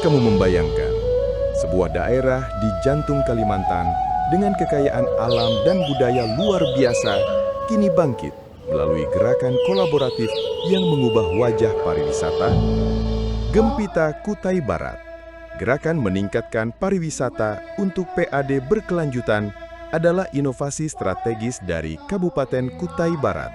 kamu membayangkan sebuah daerah di jantung Kalimantan dengan kekayaan alam dan budaya luar biasa kini bangkit melalui gerakan kolaboratif yang mengubah wajah pariwisata? Gempita Kutai Barat, gerakan meningkatkan pariwisata untuk PAD berkelanjutan, adalah inovasi strategis dari Kabupaten Kutai Barat.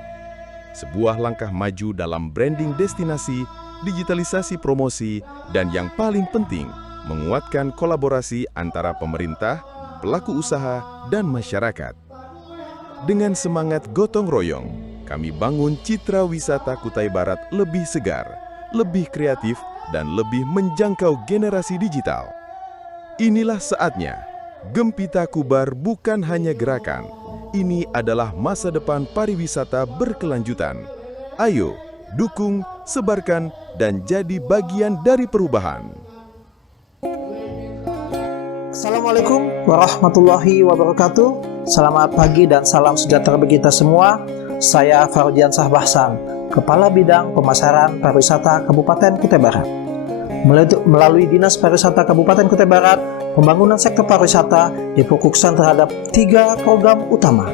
Sebuah langkah maju dalam branding destinasi, digitalisasi promosi, dan yang paling penting, menguatkan kolaborasi antara pemerintah, pelaku usaha, dan masyarakat. Dengan semangat gotong royong, kami bangun citra wisata Kutai Barat lebih segar, lebih kreatif, dan lebih menjangkau generasi digital. Inilah saatnya, Gempita Kubar bukan hanya gerakan, ini adalah masa depan pariwisata berkelanjutan. Ayo, dukung, sebarkan, dan jadi bagian dari perubahan. Assalamualaikum warahmatullahi wabarakatuh. Selamat pagi dan salam sejahtera bagi kita semua. Saya Fardiansah Bahsan, Kepala Bidang Pemasaran Pariwisata Kabupaten Kutai Barat. Melalui Dinas Pariwisata Kabupaten Kutai Barat, pembangunan sektor pariwisata difokuskan terhadap 3 program utama: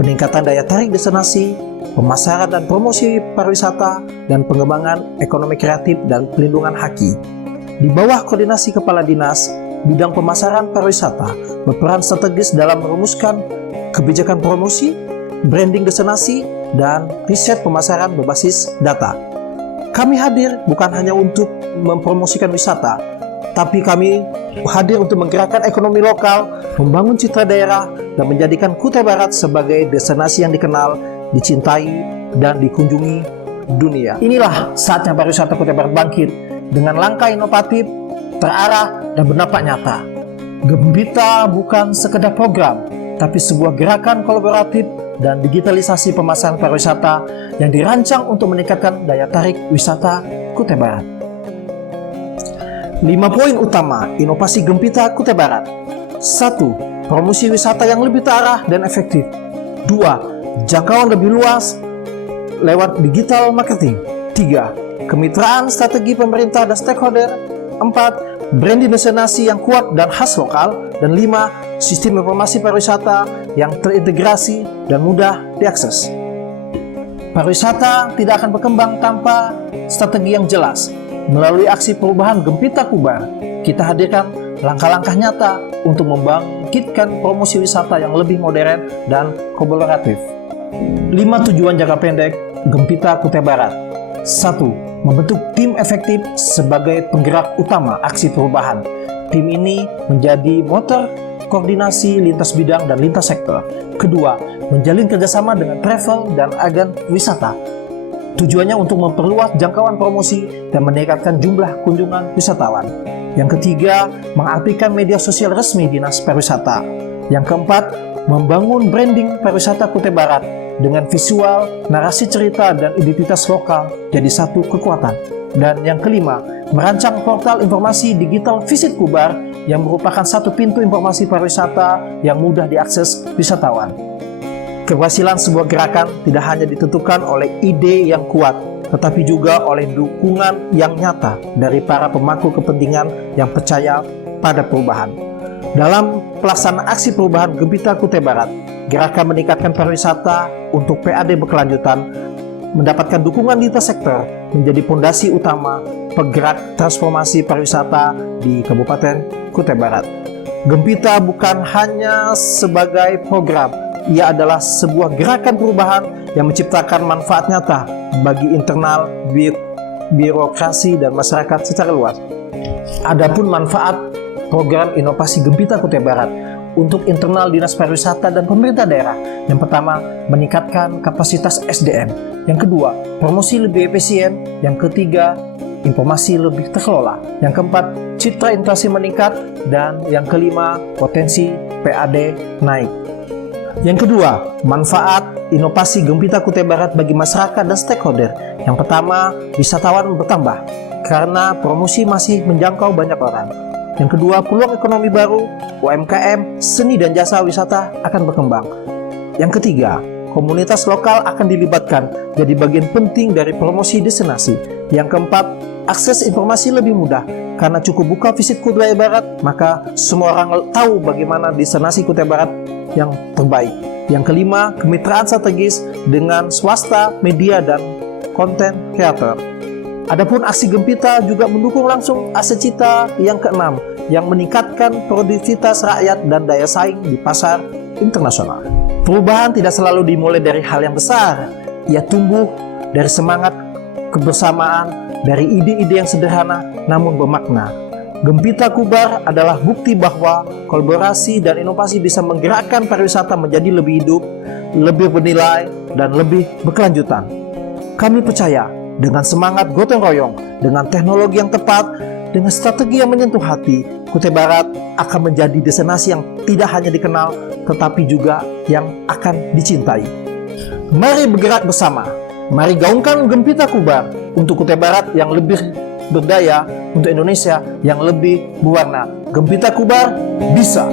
peningkatan daya tarik destinasi, pemasaran dan promosi pariwisata, dan pengembangan ekonomi kreatif dan pelindungan haki. Di bawah koordinasi Kepala Dinas, bidang pemasaran pariwisata berperan strategis dalam merumuskan kebijakan promosi, branding destinasi, dan riset pemasaran berbasis data. Kami hadir bukan hanya untuk mempromosikan wisata, tapi kami hadir untuk menggerakkan ekonomi lokal, membangun citra daerah, dan menjadikan Kutai Barat sebagai destinasi yang dikenal, dicintai, dan dikunjungi dunia. Inilah saatnya pariwisata Kutai Barat bangkit dengan langkah inovatif, terarah, dan berdampak nyata. Gempita bukan sekedar program, tapi sebuah gerakan kolaboratif dan digitalisasi pemasaran pariwisata yang dirancang untuk meningkatkan daya tarik wisata Kutai Barat. 5 poin utama inovasi Gempita Kutai Barat. 1. Promosi wisata yang lebih terarah dan efektif. 2. Jangkauan lebih luas lewat digital marketing. 3. Kemitraan strategi pemerintah dan stakeholder. 4. Branding destinasi yang kuat dan khas lokal. Dan 5. Sistem informasi pariwisata yang terintegrasi dan mudah diakses. Pariwisata tidak akan berkembang tanpa strategi yang jelas. Melalui aksi perubahan Gempita Kubar, kita hadirkan langkah-langkah nyata untuk membangkitkan promosi wisata yang lebih modern dan kolaboratif. 5 tujuan jangka pendek Gempita Kutai Barat. 1. Membentuk tim efektif sebagai penggerak utama aksi perubahan. Tim ini menjadi motor koordinasi lintas bidang dan lintas sektor. Kedua, menjalin kerjasama dengan travel dan agen wisata. Tujuannya untuk memperluas jangkauan promosi dan meningkatkan jumlah kunjungan wisatawan. Yang ketiga, mengaktifkan media sosial resmi Dinas Pariwisata. Yang keempat, membangun branding pariwisata Kutai Barat dengan visual, narasi cerita, dan identitas lokal jadi satu kekuatan. Dan yang kelima, merancang portal informasi digital Visit Kubar yang merupakan satu pintu informasi pariwisata yang mudah diakses wisatawan. Keberhasilan sebuah gerakan tidak hanya ditentukan oleh ide yang kuat, tetapi juga oleh dukungan yang nyata dari para pemangku kepentingan yang percaya pada perubahan. Dalam pelaksanaan aksi perubahan Gempita Kutai Barat, gerakan meningkatkan pariwisata untuk PAD berkelanjutan mendapatkan dukungan lintas sektor menjadi fondasi utama penggerak transformasi pariwisata di Kabupaten Kutai Barat. Gempita bukan hanya sebagai program, ia adalah sebuah gerakan perubahan yang menciptakan manfaat nyata bagi internal birokrasi dan masyarakat secara luas. Adapun manfaat program inovasi Gempita Kutai Barat untuk internal Dinas Pariwisata dan pemerintah daerah. Yang pertama, meningkatkan kapasitas SDM. Yang kedua, promosi lebih efisien. Yang ketiga, informasi lebih terkelola. Yang keempat, citra interaksi meningkat. Dan yang kelima, potensi PAD naik. Yang kedua, manfaat inovasi Gempita Kutai Barat bagi masyarakat dan stakeholder. Yang pertama, wisatawan bertambah karena promosi masih menjangkau banyak orang. Yang kedua, peluang ekonomi baru, UMKM, seni dan jasa wisata akan berkembang. Yang ketiga, komunitas lokal akan dilibatkan jadi bagian penting dari promosi destinasi. Yang keempat, akses informasi lebih mudah karena cukup buka visit Kutai Barat, maka semua orang tahu bagaimana destinasi Kutai Barat yang terbaik. Yang kelima, kemitraan strategis dengan swasta, media, dan konten kreator. Adapun aksi Gempita juga mendukung langsung Asecita yang keenam, yang meningkatkan produktivitas rakyat dan daya saing di pasar internasional. Perubahan tidak selalu dimulai dari hal yang besar. Ia tumbuh dari semangat kebersamaan, dari ide-ide yang sederhana namun bermakna. Gempita Kubar adalah bukti bahwa kolaborasi dan inovasi bisa menggerakkan pariwisata menjadi lebih hidup, lebih bernilai, dan lebih berkelanjutan. Kami percaya dengan semangat gotong royong, dengan teknologi yang tepat, dengan strategi yang menyentuh hati, Kutai Barat akan menjadi destinasi yang tidak hanya dikenal, tetapi juga yang akan dicintai. Mari bergerak bersama. Mari gaungkan Gempita Kubar untuk Kutai Barat yang lebih berdaya, untuk Indonesia yang lebih berwarna. Gempita Kubar bisa.